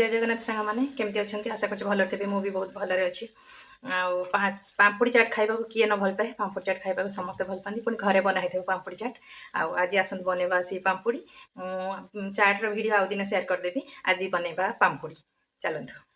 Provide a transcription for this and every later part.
जय जगन्नाथ सांग मैंने केमती अच्छा आशा कर भल थे मुझे बहुत भलरे अच्छी पापड़ी चाट खाइबा किए न भल पाए पापड़ी चाट खाइबा समस्ते भल पाती पुणी घरे बनाई थे पापड़ी चाट आज आसत बनवा से पापड़ी चाट वीडियो आउ दिन शेयर करदेवी आज बनवा पापड़ी चलतु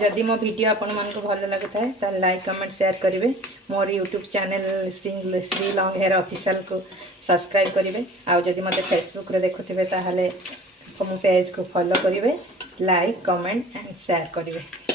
जदि मो वीडियो आपण मन को भल लगी था लाइक कमेंट शेयर करेंगे more YouTube channel Shri long hair official को सब्सक्राइब करेंगे आउ जदि मते फेसबुक रे देखुथिबे ताहले मो पेज को फॉलो करेंगे लाइक कमेंट एंड शेयर करेंगे।